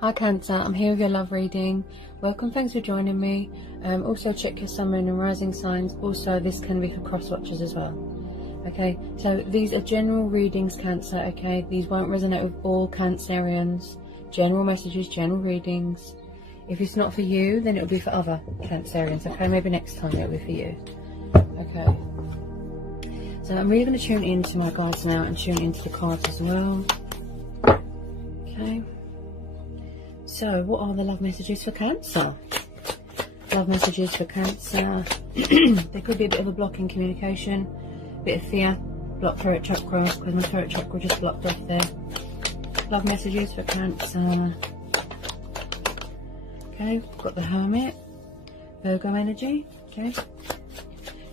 Hi Cancer, I'm here with your love reading. Welcome, thanks for joining me. Also check your sun, moon and rising signs. Also this can be for cross watchers as well. Okay, so these are general readings, Cancer. Okay, these won't resonate with all Cancerians. General messages, general readings. If it's not for you, then it'll be for other Cancerians. Okay, maybe next time it'll be for you. Okay, so I'm really going to tune into my guides now and tune into the cards as well. Okay. So, what are the love messages for Cancer? Love messages for Cancer. There could be a bit of a block in communication, a bit of fear, blocked throat chakra, because my throat chakra just blocked off there. Love messages for Cancer. Okay, got the Hermit, Virgo energy. Okay,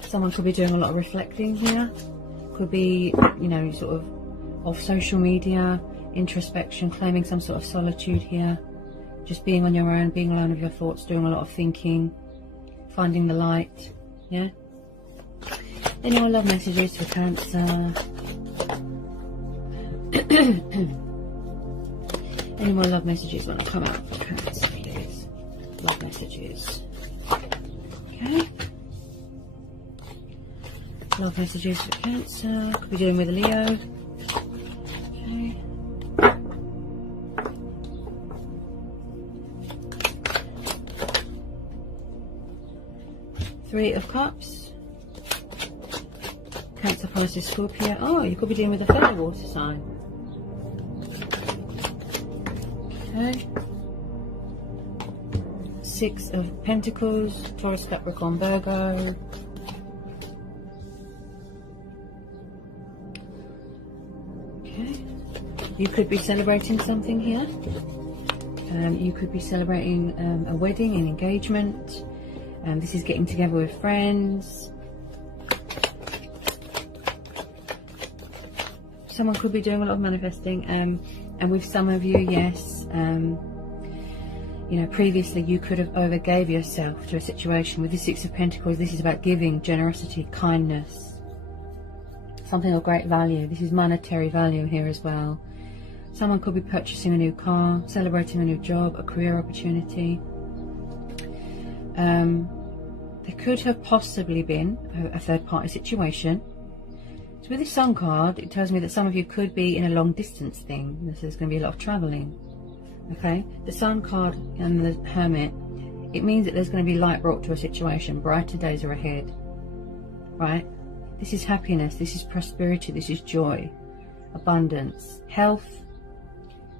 someone could be doing a lot of reflecting here. Could be, you know, sort of off social media, introspection, claiming some sort of solitude here. Just being on your own, being alone with your thoughts, doing a lot of thinking, finding the light, yeah? Any more love messages for Cancer? Any more love messages want to come out for Cancer, please? Love messages. Okay. Love messages for Cancer. Could be doing with a Leo. Okay. Three of Cups. Cancer, Pisces, Scorpio. Oh, you could be dealing with a fellow water sign. Okay. Six of Pentacles. Taurus, Capricorn, Virgo. Okay. You could be celebrating something here. You could be celebrating a wedding, an engagement. This is getting together with friends. Someone could be doing a lot of manifesting, and with some of you, yes, you know, previously you could have overgave yourself to a situation. With the Six of Pentacles, this is about giving, generosity, kindness, something of great value. This is monetary value here as well. Someone could be purchasing a new car, celebrating a new job, a career opportunity. There could have possibly been a third-party situation. So with the Sun card, it tells me that some of you could be in a long-distance thing. There's going to be a lot of travelling. Okay, the Sun card and the Hermit, it means that there's going to be light brought to a situation. Brighter days are ahead. Right? This is happiness. This is prosperity. This is joy, abundance, health.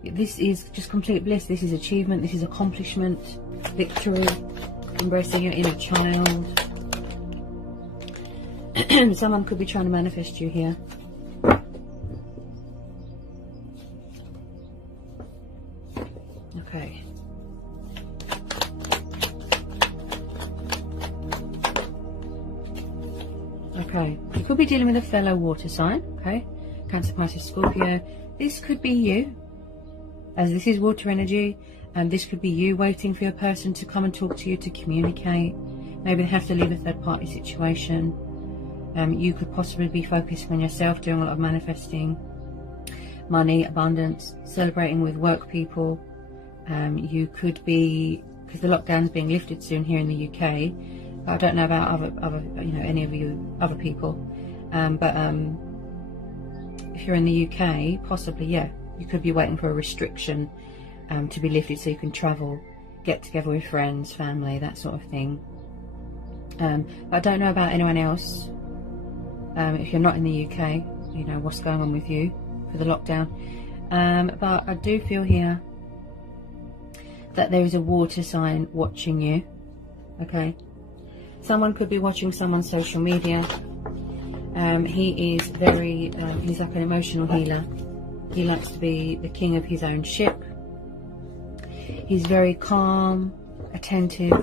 This is just complete bliss. This is achievement. This is accomplishment, victory. Embracing your inner child. Someone could be trying to manifest you here. Okay. Okay. You could be dealing with a fellow water sign. Okay. Cancer, Pisces, Scorpio. This could be you, as this is water energy. This could be you waiting for your person to come and talk to you, to communicate. Maybe they have to leave a third-party situation. You could possibly be focusing on yourself, doing a lot of manifesting. Money, abundance, celebrating with work people. You could be, because the lockdown's being lifted soon here in the UK. But I don't know about other, you know, any of you other people. But if you're in the UK, possibly, yeah, you could be waiting for a restriction to be lifted so you can travel, get together with friends, family, that sort of thing. But I don't know about anyone else. If you're not in the UK, you know what's going on with you for the lockdown. But I do feel here that there is a water sign watching you. Okay, someone could be watching someone's social media. He is very, he's like an emotional healer. He likes to be the king of his own ship. He's very calm, attentive.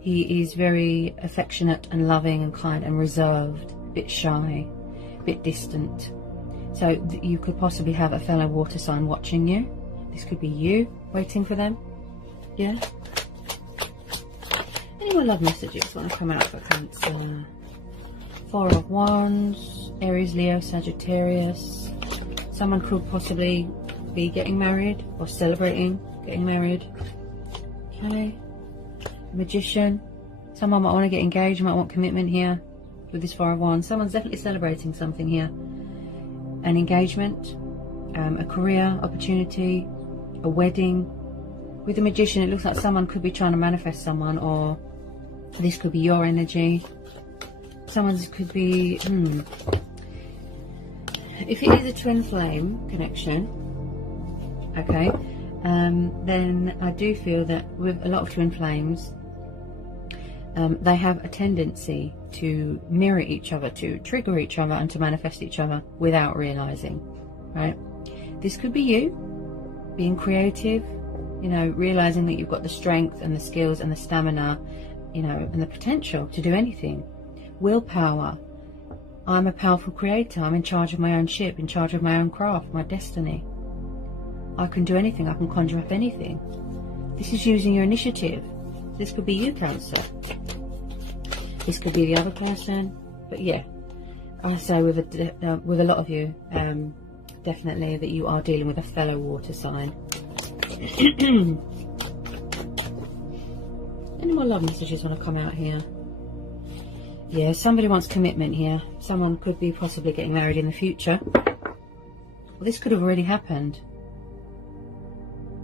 He is very affectionate and loving and kind and reserved, a bit shy, a bit distant. So you could possibly have a fellow water sign watching you. This could be you waiting for them. Yeah. Any more love messages want to come out for Cancer? Four of Wands, Aries, Leo, Sagittarius. Someone could possibly be getting married or celebrating getting married. Okay. Magician. Someone might want to get engaged, might want commitment here with this Four of Wands. Someone's definitely celebrating something here. An engagement, a career opportunity, a wedding. With the Magician, it looks like someone could be trying to manifest someone, or this could be your energy. Someone's could be, if it is a twin flame connection, okay, then I do feel that with a lot of twin flames, they have a tendency to mirror each other, to trigger each other, and to manifest each other without realizing, right? This could be you being creative, you know, realizing that you've got the strength and the skills and the stamina, you know, and the potential to do anything. Willpower. I'm a powerful creator. I'm in charge of my own ship, in charge of my own craft, my destiny. I can do anything. I can conjure up anything. This is using your initiative. This could be you, Cancer. This could be the other person. But yeah, I say with a lot of you, definitely that you are dealing with a fellow water sign. Any more love messages want to come out here? Yeah, somebody wants commitment here. Someone could be possibly getting married in the future. Well, this could have already happened.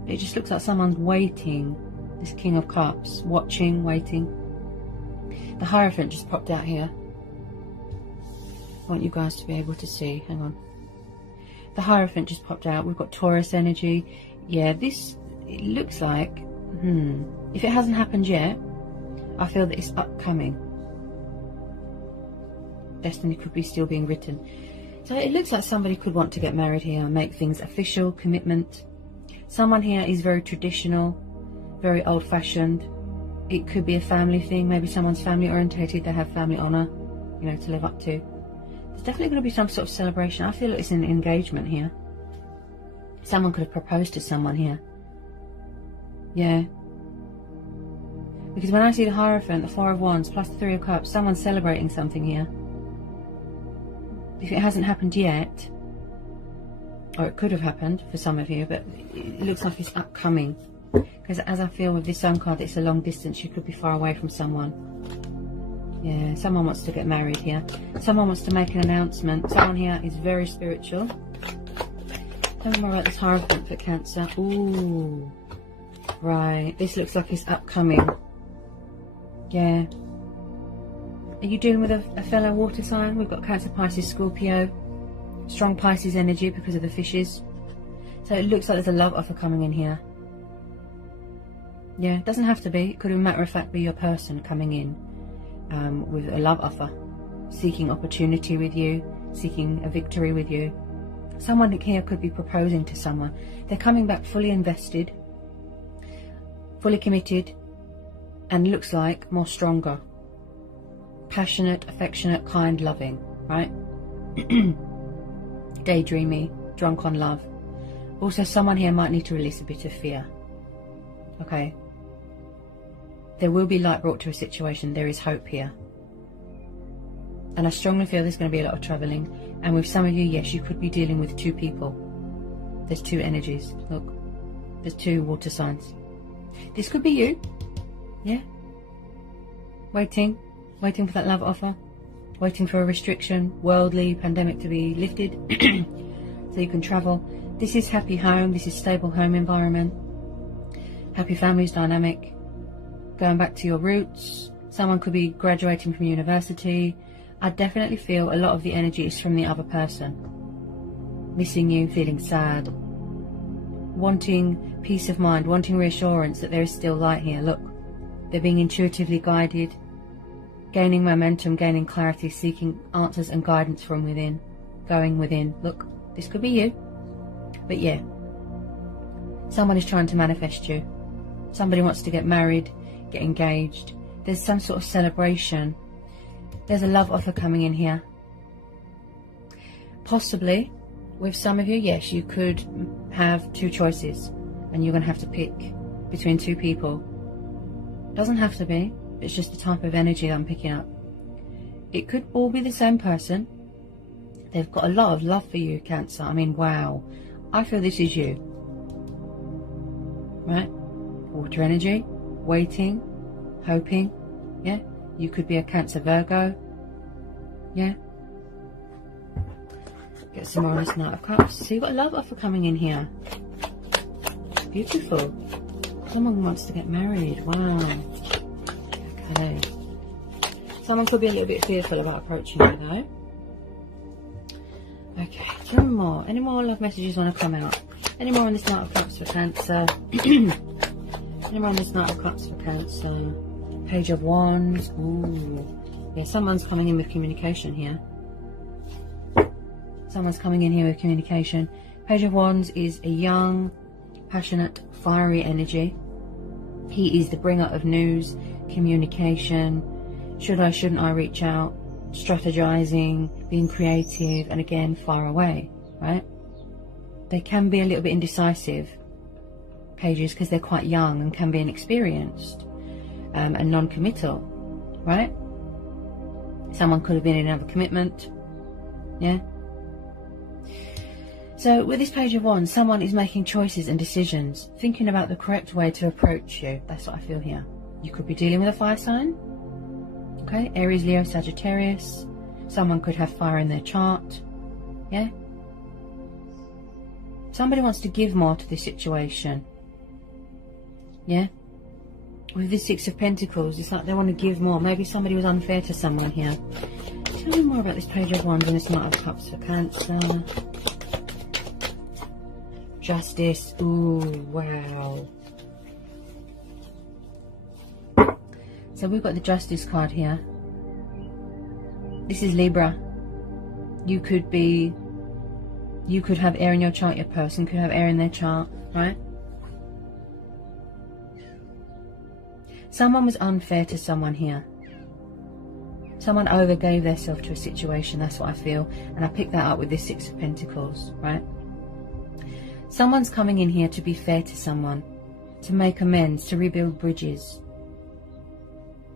It just looks like someone's waiting. This King of Cups, watching, waiting. The Hierophant just popped out here. I want you guys to be able to see. Hang on. The Hierophant just popped out. We've got Taurus energy. Yeah, this, it looks like, if it hasn't happened yet, I feel that it's upcoming. Destiny could be still being written. So it looks like somebody could want to get married here, make things official, commitment. Someone here is very traditional, very old-fashioned. It could be a family thing. Maybe someone's family orientated. They have family honour, you know, to live up to. There's definitely going to be some sort of celebration. I feel like it's an engagement here. Someone could have proposed to someone here. Yeah. Because when I see the Hierophant, the Four of Wands, plus the Three of Cups, someone's celebrating something here. If it hasn't happened yet, or it could have happened for some of you, but it looks like it's upcoming. Because as I feel with this Sun card, it's a long distance. You could be far away from someone. Yeah, someone wants to get married here. Someone wants to make an announcement. Someone here is very spiritual. Tell me more about this Hierophant for Cancer. Ooh. Right. This looks like it's upcoming. Yeah. Are you dealing with a fellow water sign? We've got Cancer, Pisces, Scorpio. Strong Pisces energy because of the fishes. So it looks like there's a love offer coming in here. Yeah, it doesn't have to be. It could, as a matter of fact, be your person coming in with a love offer. Seeking opportunity with you. Seeking a victory with you. Someone here could be proposing to someone. They're coming back fully invested. Fully committed. And looks like more stronger. Passionate, affectionate, kind, loving. Right? Daydreamy, drunk on love. Also, someone here might need to release a bit of fear. Okay. There will be light brought to a situation. There is hope here. And I strongly feel there's going to be a lot of travelling. And with some of you, yes, you could be dealing with two people. There's two energies. Look. There's two water signs. This could be you. Yeah. Waiting for that love offer. Waiting for a restriction, worldly, pandemic to be lifted. So you can travel. This is happy home. This is stable home environment. Happy families dynamic. Going back to your roots. Someone could be graduating from university. I definitely feel a lot of the energy is from the other person. Missing you, feeling sad. Wanting peace of mind, wanting reassurance that there is still light here. Look, they're being intuitively guided. Gaining momentum, gaining clarity, seeking answers and guidance from within. Going within. Look, this could be you. But yeah. Someone is trying to manifest you. Somebody wants to get married, get engaged. There's some sort of celebration. There's a love offer coming in here. Possibly, with some of you, yes, you could have two choices. And you're going to have to pick between two people. Doesn't have to be. It's just the type of energy I'm picking up. It could all be the same person. They've got a lot of love for you, Cancer. I mean, wow. I feel this is you. right? Water energy, waiting, hoping, yeah? You could be a Cancer, Virgo, yeah? Get some more on this Knight of Cups. So you've got a love offer coming in here. Beautiful. Someone wants to get married. Wow. Okay. Someone could be a little bit fearful about approaching you though. Okay, some more. Any more love messages want to come out? Any more on this Knight of Cups for Cancer? Any more on this Knight of Cups for Cancer? Page of Wands. Ooh. Yeah, someone's coming in with communication here. Someone's coming in here with communication. Page of Wands is a young, passionate, fiery energy. He is the bringer of news, communication. Should I, shouldn't I reach out? Strategizing, being creative, and again, far away, right? They can be a little bit indecisive, pages, because they're quite young and can be inexperienced and non-committal, right? Someone could have been in another commitment, yeah? So with this Page of Wands, someone is making choices and decisions, thinking about the correct way to approach you. That's what I feel here. You could be dealing with a fire sign, okay? Aries, Leo, Sagittarius. Someone could have fire in their chart, yeah? Somebody wants to give more to this situation, yeah? With this Six of Pentacles, it's like they want to give more. Maybe somebody was unfair to someone here. Tell me more about this Page of Wands and this Knight of Cups for Cancer. Justice. Ooh, wow. So we've got the Justice card here. This is Libra. You could have air in your chart. Your person could have air in their chart, right? Someone was unfair to someone here. Someone overgave themselves to a situation. That's what I feel. And I picked that up with this Six of Pentacles, right? Someone's coming in here to be fair to someone, to make amends, to rebuild bridges,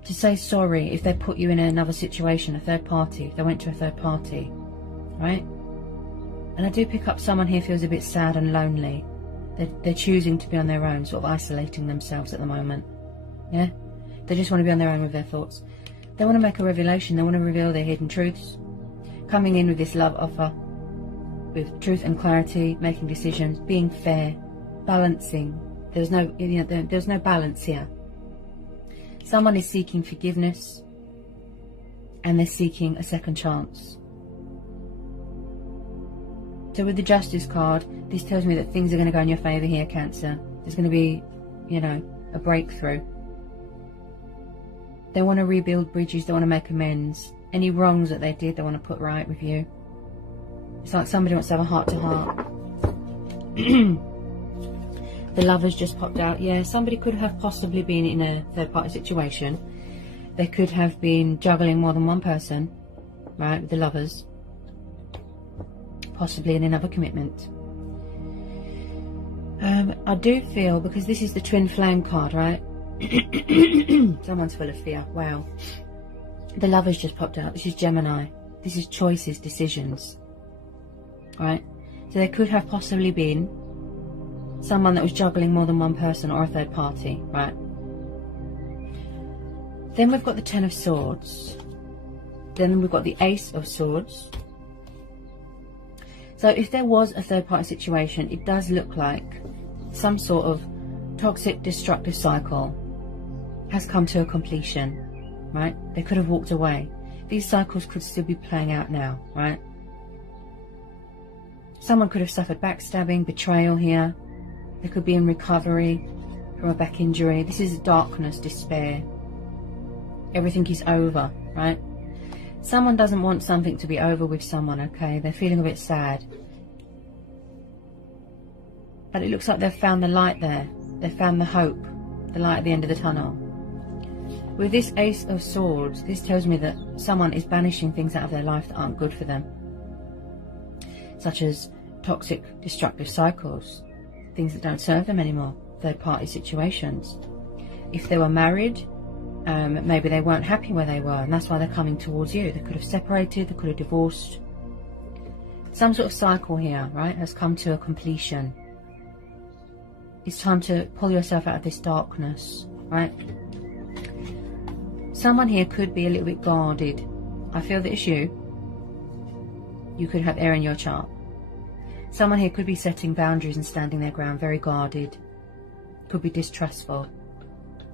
to say sorry if they put you in another situation, a third party, if they went to a third party, right? And I do pick up someone here feels a bit sad and lonely. They're choosing to be on their own, sort of isolating themselves at the moment, yeah? They just want to be on their own with their thoughts. They want to make a revelation, they want to reveal their hidden truths. Coming in with this love offer, with truth and clarity, making decisions, being fair, balancing. There's no, there's no balance here. Someone is seeking forgiveness, and they're seeking a second chance. So with the Justice card, this tells me that things are going to go in your favour here, Cancer. There's going to be, you know, a breakthrough. They want to rebuild bridges, they want to make amends. Any wrongs that they did, they want to put right with you. It's like somebody wants to have a heart-to-heart. The Lovers just popped out. Yeah, somebody could have possibly been in a third-party situation. They could have been juggling more than one person, right, with the Lovers. Possibly in another commitment. I do feel, because this is the Twin Flame card, right? Someone's full of fear. Wow. The Lovers just popped out. This is Gemini. This is choices, decisions. Right? So there could have possibly been someone that was juggling more than one person or a third party, right? Then we've got the Ten of Swords. Then we've got the Ace of Swords. So if there was a third party situation, it does look like some sort of toxic, destructive cycle has come to a completion, right? They could have walked away. These cycles could still be playing out now, right? Someone could have suffered backstabbing, betrayal here. They could be in recovery from a back injury. This is darkness, despair. Everything is over, right? Someone doesn't want something to be over with someone, okay? They're feeling a bit sad. But it looks like they've found the light there. They've found the hope, the light at the end of the tunnel. With this Ace of Swords, this tells me that someone is banishing things out of their life that aren't good for them. Such as toxic, destructive cycles, things that don't serve them anymore, third-party situations. If they were married, maybe they weren't happy where they were, and that's why they're coming towards you. They could have separated, they could have divorced. Some sort of cycle here, right, has come to a completion. It's time to pull yourself out of this darkness, right? Someone here could be a little bit guarded. I feel that it's you. You could have air in your chart. Someone here could be setting boundaries and standing their ground, very guarded. Could be distrustful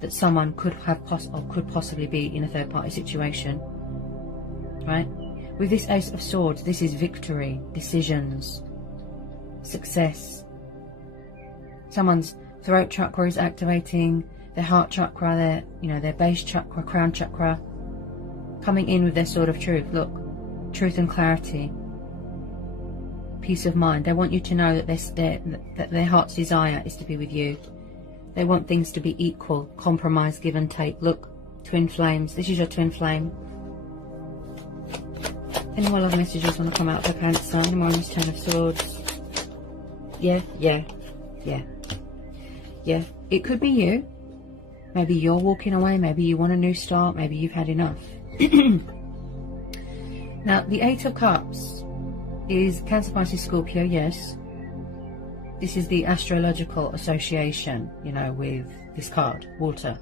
that someone could have could possibly be in a third-party situation, right? With this Ace of Swords, this is victory, decisions, success. Someone's throat chakra is activating, their heart chakra, their base chakra, crown chakra, coming in with their sword of truth. Look, truth and clarity, peace of mind. They want you to know that their heart's desire is to be with you. They want things to be equal, compromise, give and take. Look, twin flames. This is your twin flame. Any more love messages want to come out for Cancer? Any more on this Ten of Swords? Yeah. It could be you. Maybe you're walking away. Maybe you want a new start. Maybe you've had enough. Now, the Eight of Cups is Cancer, Pisces, Scorpio, yes. This is the astrological association, with this card, water.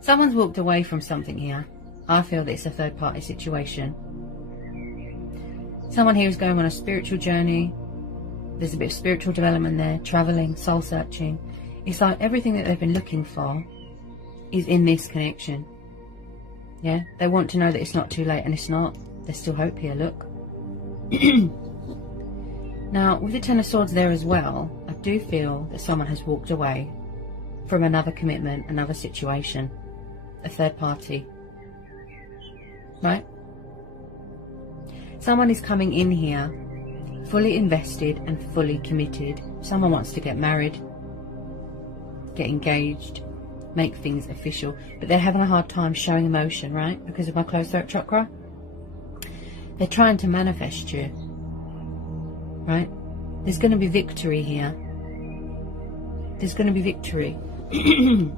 Someone's walked away from something here. I feel that it's a third-party situation. Someone here is going on a spiritual journey. There's a bit of spiritual development there, traveling, soul-searching. It's like everything that they've been looking for is in this connection. Yeah, they want to know that it's not too late, and it's not. There's still hope here, look. Now, with the Ten of Swords there as well, I do feel that someone has walked away from another commitment, another situation, a third party. Right? Someone is coming in here fully invested and fully committed. Someone wants to get married, get engaged, make things official, but they're having a hard time showing emotion, right? Because of my closed throat chakra. They're trying to manifest you, right? There's going to be victory here. There's going to be victory. Hang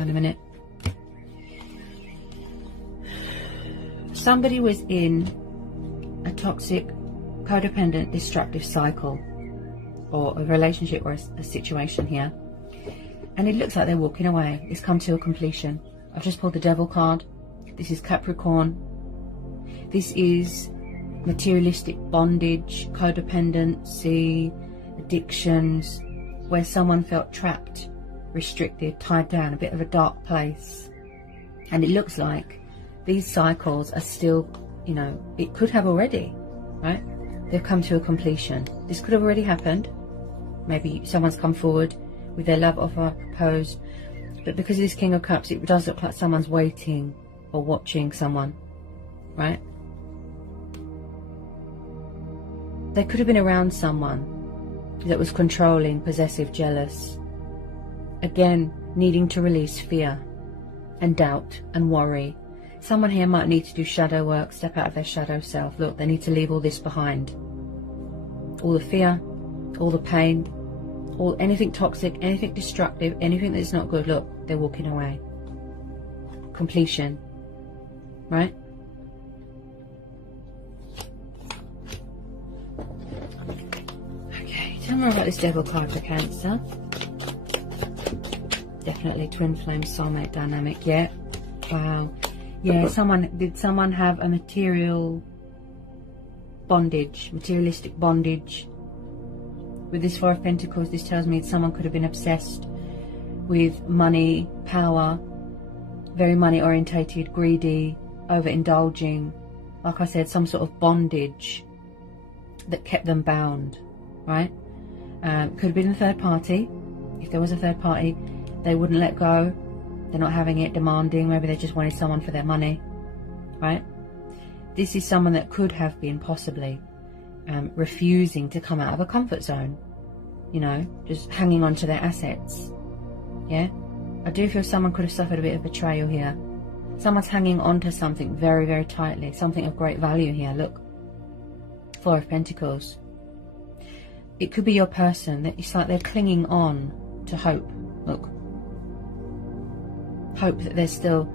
on a minute. Somebody was in a toxic, codependent, destructive cycle, or a relationship, or a situation here, and it looks like they're walking away. It's come to a completion. I've just pulled the Devil card. This is Capricorn. This is materialistic bondage, codependency, addictions, where someone felt trapped, restricted, tied down, a bit of a dark place. And it looks like these cycles are still, it could have already, right? They've come to a completion. This could have already happened. Maybe someone's come forward with their love offer, proposed. But because of this King of Cups, it does look like someone's waiting or watching someone, right? They could have been around someone that was controlling, possessive, jealous. Again, needing to release fear and doubt and worry. Someone here might need to do shadow work, step out of their shadow self. Look, they need to leave all this behind. All the fear, all the pain, anything toxic, anything destructive, anything that's not good. Look, they're walking away. Completion, right? Okay, tell me more about this Devil card for Cancer. Definitely twin flame soulmate dynamic. Yeah. Wow. Yeah, did someone have a material bondage, materialistic bondage? With this Four of Pentacles, this tells me someone could have been obsessed with money, power, very money orientated, greedy, overindulging. Like I said, some sort of bondage that kept them bound, right? Could have been a third party. If there was a third party, they wouldn't let go. They're not having it, demanding. Maybe they just wanted someone for their money, right? This is someone that could have been possibly refusing to come out of a comfort zone, just hanging on to their assets. Yeah, I do feel someone could have suffered a bit of betrayal here. Someone's hanging on to something very, very tightly, something of great value here. Look, Four of Pentacles. It could be your person that it's like they're clinging on to hope. Look, hope that there's still,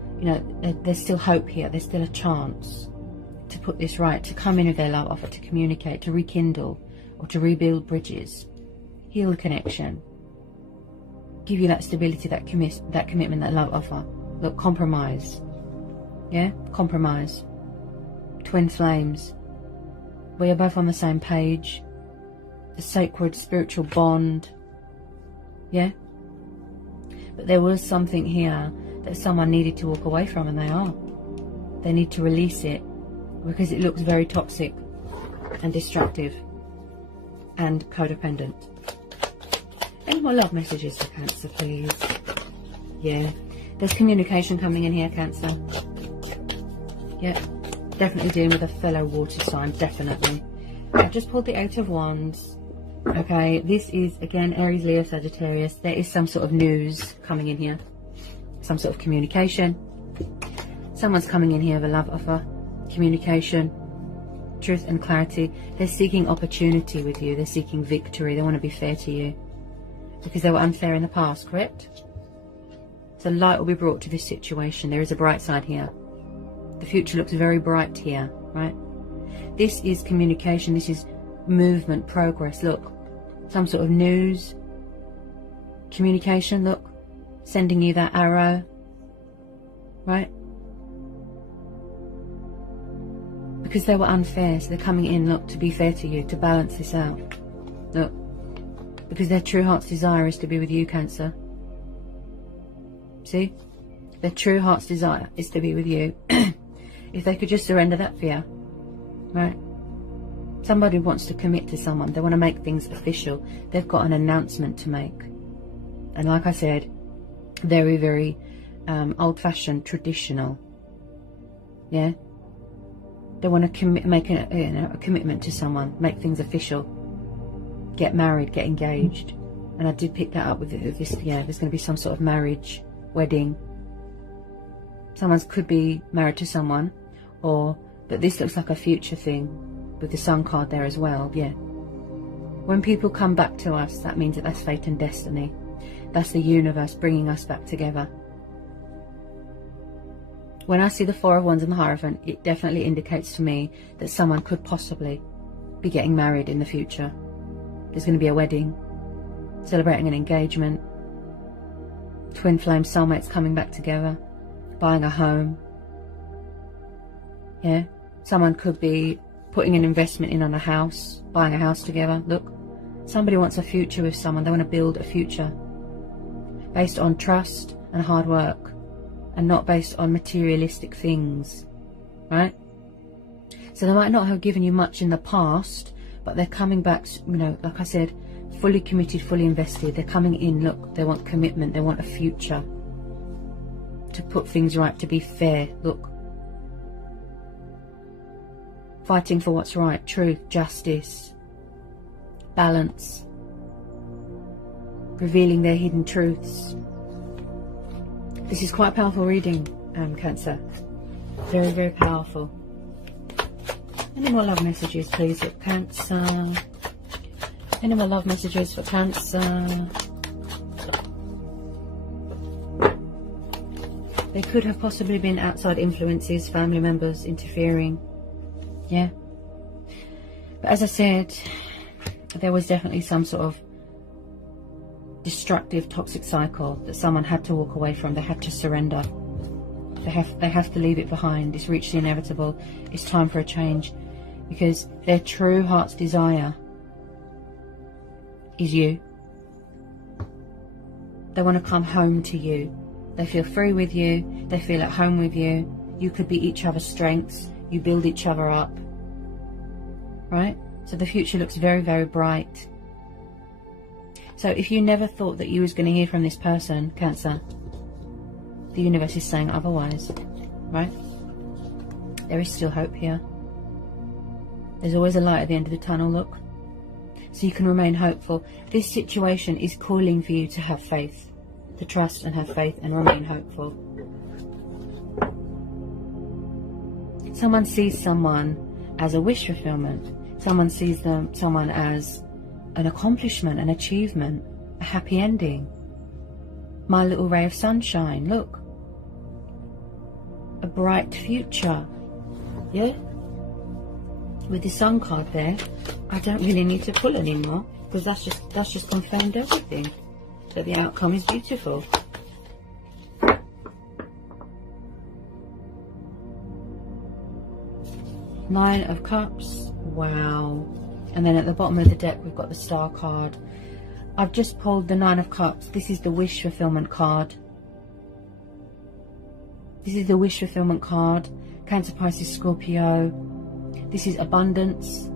there's still hope here. There's still a chance. to put this right, to come in with their love offer, to communicate, to rekindle, or to rebuild bridges, heal the connection, give you that stability, that commitment, that love offer. Look, compromise. Yeah, compromise. Twin flames. We are both on the same page. The sacred spiritual bond. Yeah. But there was something here that someone needed to walk away from, and they are. They need to release it because it looks very toxic and destructive and codependent. Any more love messages for Cancer, please? Yeah. There's communication coming in here, Cancer. Yeah. Definitely dealing with a fellow water sign. Definitely. I've just pulled the Eight of Wands. Okay. This is, again, Aries, Leo, Sagittarius. There is some sort of news coming in here. Some sort of communication. Someone's coming in here with a love offer. Communication. Truth and clarity. They're seeking opportunity with you. They're seeking victory. They want to be fair to you. Because they were unfair in the past, correct? So light will be brought to this situation. There is a bright side here. The future looks very bright here, right? This is communication. This is movement, progress. Look, some sort of news, communication. Look, sending you that arrow, right? Because they were unfair, so they're coming in, look, to be fair to you, to balance this out. Look, because their true heart's desire is to be with you, Cancer. See? Their true heart's desire is to be with you. If they could just surrender that fear, right? Somebody wants to commit to someone. They want to make things official. They've got an announcement to make. And like I said, very, very old-fashioned, traditional. Yeah? They want to make a commitment to someone, make things official, get married, get engaged. And I did pick that up with this. Yeah, there's going to be some sort of marriage, wedding. Someone could be married to someone, but this looks like a future thing with the Sun card there as well. Yeah. When people come back to us, that means that that's fate and destiny. That's the universe bringing us back together. When I see the Four of Wands and the Hierophant, it definitely indicates to me that someone could possibly be getting married in the future. There's going to be a wedding, celebrating an engagement, twin flame soulmates coming back together, buying a home. Yeah, someone could be putting an investment in on a house, buying a house together. Look, somebody wants a future with someone. They want to build a future based on trust and hard work, and not based on materialistic things, right? So they might not have given you much in the past, but they're coming back, you know, like I said, fully committed, fully invested. They're coming in, look, they want commitment, they want a future, to put things right, to be fair. Look, fighting for what's right, truth, justice, balance, revealing their hidden truths. This is quite a powerful reading, Cancer. Very, very powerful. Any more love messages, please, for Cancer? Any more love messages for Cancer? There could have possibly been outside influences, family members interfering. Yeah. But as I said, there was definitely some sort of destructive, toxic cycle that someone had to walk away from. They had to surrender. They have to leave it behind. It's reached the inevitable. It's time for a change, because their true heart's desire is you. They want to come home to you. They feel free with you. They feel at home with you. You could be each other's strengths. You build each other up. Right? So the future looks very, very bright. So if you never thought that you was going to hear from this person, Cancer, the universe is saying otherwise, right? There is still hope here. There's always a light at the end of the tunnel, look. So you can remain hopeful. This situation is calling for you to have faith, to trust and have faith and remain hopeful. Someone sees someone as a wish fulfillment. Someone sees someone as an accomplishment, an achievement, a happy ending. My little ray of sunshine, look. A bright future. Yeah? With the Sun card there, I don't really need to pull anymore, because that's just confirmed everything, that the outcome is beautiful. Nine of Cups. Wow. And then at the bottom of the deck we've got the Star card. I've just pulled the Nine of Cups. This is the wish fulfillment card. This is the wish fulfillment card. Cancer, Pisces, Scorpio. This is abundance.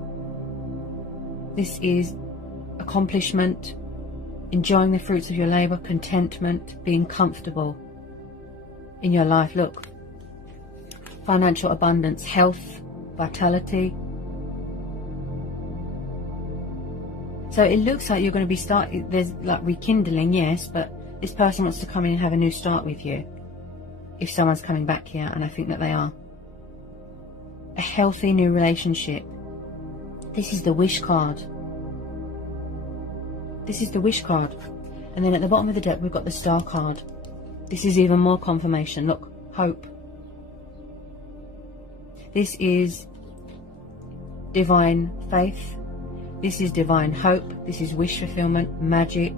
This is accomplishment, enjoying the fruits of your labor, contentment, being comfortable in your life. Look, financial abundance, health, vitality. So it looks like you're going to be starting, there's like rekindling, yes, but this person wants to come in and have a new start with you. If someone's coming back here, and I think that they are. A healthy new relationship. This is the wish card. This is the wish card. And then at the bottom of the deck we've got the Star card. This is even more confirmation. Look, hope. This is divine faith. This is divine hope. This is wish fulfillment, magic,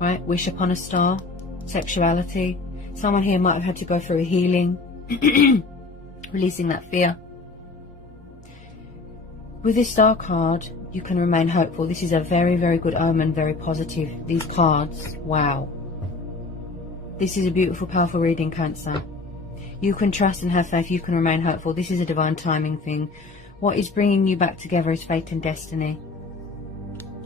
right? Wish upon a star, sexuality. Someone here might have had to go through a healing, releasing that fear. With this Star card, you can remain hopeful. This is a very, very good omen, very positive. These cards, wow. This is a beautiful, powerful reading, Cancer. You can trust and have faith. You can remain hopeful. This is a divine timing thing. What is bringing you back together is fate and destiny.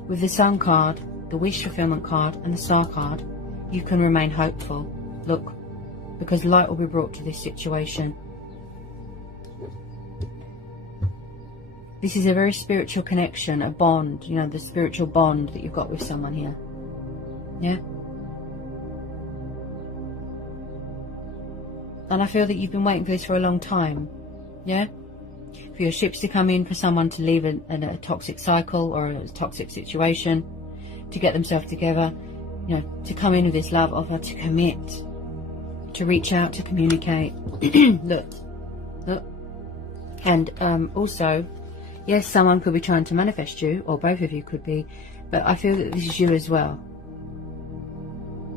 With the Sun card, the wish fulfillment card, and the Star card, you can remain hopeful. Look, because light will be brought to this situation. This is a very spiritual connection, a bond, you know, the spiritual bond that you've got with someone here. Yeah? And I feel that you've been waiting for this for a long time. Yeah? For your ships to come in, for someone to leave a toxic cycle or a toxic situation, to get themselves together, you know, to come in with this love offer, to commit, to reach out, to communicate. Look. And also, yes, someone could be trying to manifest you, or both of you could be, but I feel that this is you as well.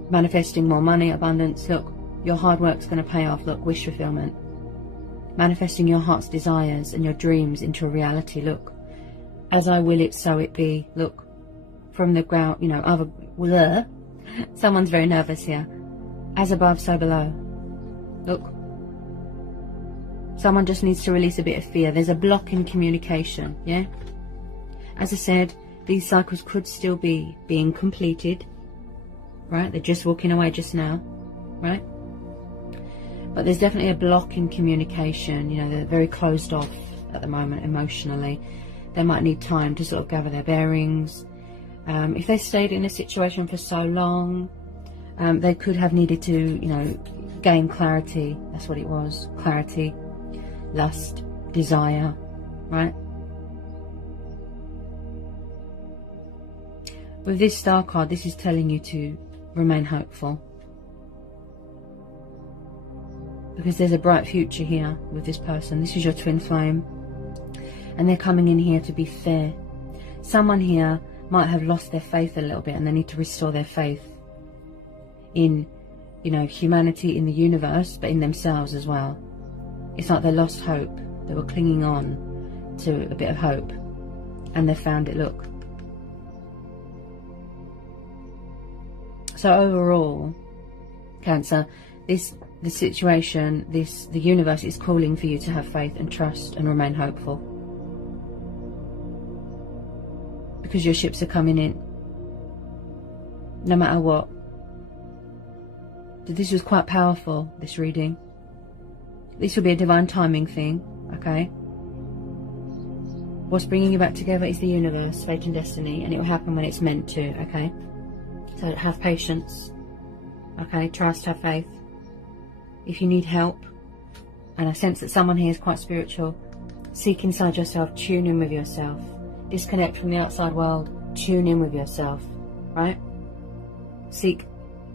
Manifesting more money, abundance. Look, your hard work's going to pay off. Look, wish fulfillment. Manifesting your heart's desires and your dreams into a reality. Look, as I will it, so it be. Look, from the ground, you know, someone's very nervous here. As above, so below. Look, someone just needs to release a bit of fear. There's a block in communication, yeah? As I said, these cycles could still be being completed, right? They're just walking away just now, right? But there's definitely a block in communication. You know, they're very closed off at the moment emotionally. They might need time to sort of gather their bearings. If they stayed in a situation for so long, they could have needed to, you know, gain clarity. That's what it was. Clarity, lust, desire, right? With this Star card, this is telling you to remain hopeful. Because there's a bright future here with this person. This is your twin flame. And they're coming in here to be fair. Someone here might have lost their faith a little bit, and they need to restore their faith in, you know, humanity, in the universe, but in themselves as well. It's like they lost hope. They were clinging on to a bit of hope, and they found it. Look. So overall, Cancer, the situation, the universe is calling for you to have faith and trust and remain hopeful. Because your ships are coming in. No matter what. This was quite powerful, this reading. This will be a divine timing thing, okay? What's bringing you back together is the universe, fate and destiny, and it will happen when it's meant to, okay? So have patience, okay? Trust, have faith. If you need help, and I sense that someone here is quite spiritual, seek inside yourself, tune in with yourself. Disconnect from the outside world, tune in with yourself, right? Seek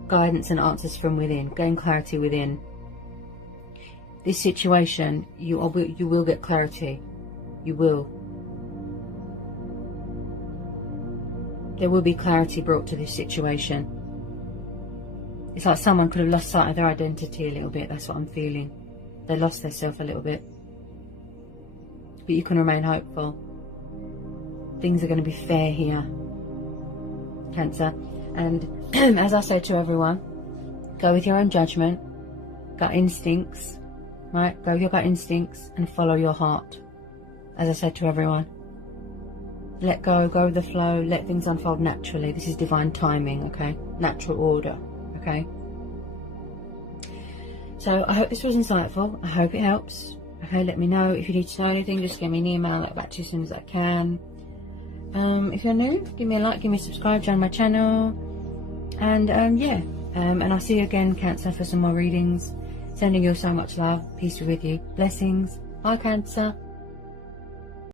guidance and answers from within, gain clarity within. This situation, you will get clarity. You will. There will be clarity brought to this situation. It's like someone could have lost sight of their identity a little bit. That's what I'm feeling. They lost themselves a little bit. But you can remain hopeful. Things are going to be fair here, Cancer. And as I say to everyone, go with your own judgment, gut instincts, right? Go with your gut instincts and follow your heart. As I said to everyone, let go, go with the flow, let things unfold naturally. This is divine timing, okay? Natural order, okay? So I hope this was insightful. I hope it helps. Okay, let me know if you need to know anything. Just give me an email. I'll get back to you as soon as I can. If you're new, give me a like, give me a subscribe, join my channel. And yeah, and I'll see you again, Cancer, for some more readings. Sending you so much love. Peace be with you. Blessings. Bye, Cancer.